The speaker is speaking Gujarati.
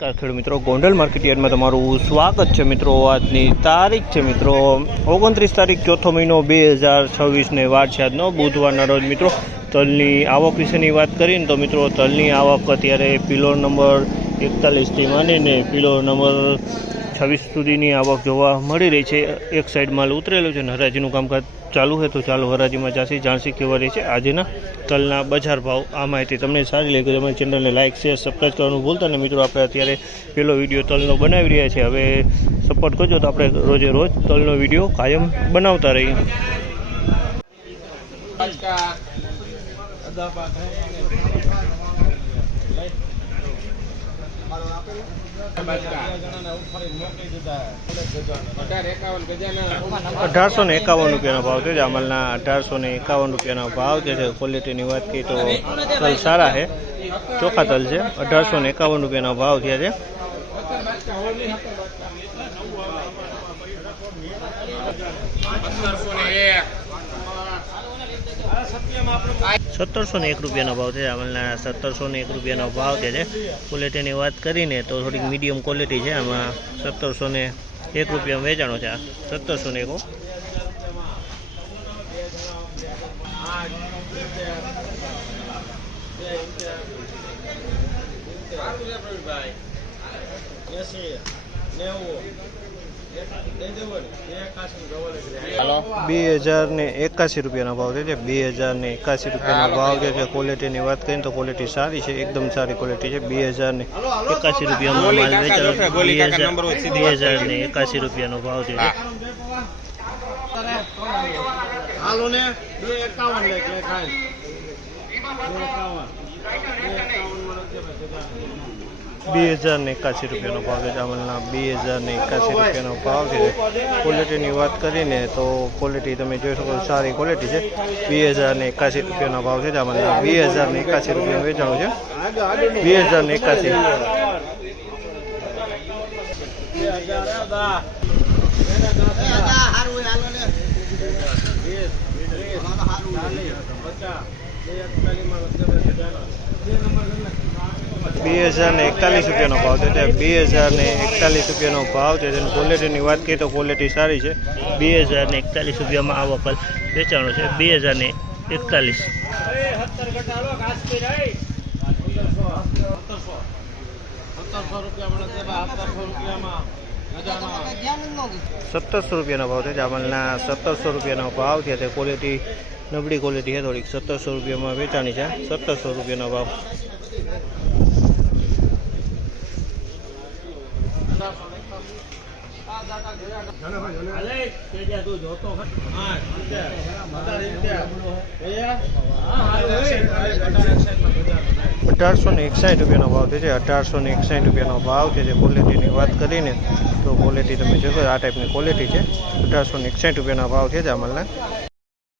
નમસ્કાર ખેડૂત મિત્રો, ગોંડલ માર્કેટ યાર્ડમાં તમારું સ્વાગત છે મિત્રો। આજની તારીખ છે મિત્રો 29 તારીખ ચોથો મહિનો 2026 વાર છે। આજનો બુધવારના રોજ મિત્રો તલની આવક વિશેની વાત કરીએ તો મિત્રો તલની આવક અત્યારે પિલોર નંબર 41 થી માંડીને પિલોર નંબર 26 સુધીની આવક જોવા મળી રહી છે। એક સાઈડ માલ ઉતરેલો છે અને હરાજીનું કામકાજ ચાલુ છે, તો ચાલો હરાજીમાં જાણસી કેવા રહી છે આજના તલના બજાર ભાવ। આ માહિતી તમને સારી લાગી તો અમારી ચેનલને લાઇક શેર સબસ્ક્રાઈબ કરવાનું ભૂલતા નહીં મિત્રો। આપણે અત્યારે પહેલો વિડીયો તલનો બનાવી રહ્યા છીએ, હવે સપોર્ટ કરજો તો આપણે રોજે રોજ તલનો વિડીયો કાયમ બનાવતા રહીએ। ₹1851 ભાવ છે જામલના। ₹1851 ભાવ છે। ક્વોલિટીની વાત કરીએ તો તલ સારા છે, ચોખ્ખા તલ છે। ₹1851 ભાવ થયા છે। ₹1701 ભાવ છે જામલના। ₹1701 ભાવ છે। ક્વોલિટીની વાત કરીને તો થોડીક મીડિયમ ક્વોલિટી છે, આમાં ₹1701 વેચાણો છે। 1701 ₹2081 ભાવ છે। ₹2081 ભાવ છે। ક્વોલિટીની વાત કરીએ તો ક્વોલિટી સારી છે, એકદમ સારી ક્વોલિટી છે। ₹2081 માલ વેચાણો છે। ₹2081 ભાવ છે। ₹2081 ભાવ છે જામલના। ₹2081 ભાવ છે। ક્વોલિટીની વાત કરીને તો ક્વોલિટી તમે જોઈ શકો સારી ક્વોલિટી છે। ₹2081 ભાવ છે જામલના। ₹2081 વેચાણું છે। 2081 ₹2041 ભાવ છે। ₹2041 ભાવ છે। ક્વોલિટીની વાત કરીએ તો ક્વોલિટી સારી છે। ₹2041 આવક વેચાણો છે। 2041 ₹1700 ભાવ છે જામલના। ₹1700 ભાવ છે। ક્વોલિટી નબળી ક્વોલિટી છે થોડીક, ₹1700 વેચાણી છે। ₹1700 ભાવ। ₹1861 ભાવ છે। ₹1861 ભાવ છે। ક્વોલિટીની વાત કરીને તો ક્વોલિટી તમે જોશો આ ટાઈપની ક્વોલિટી છે। ₹1861 ભાવ છે જામલના।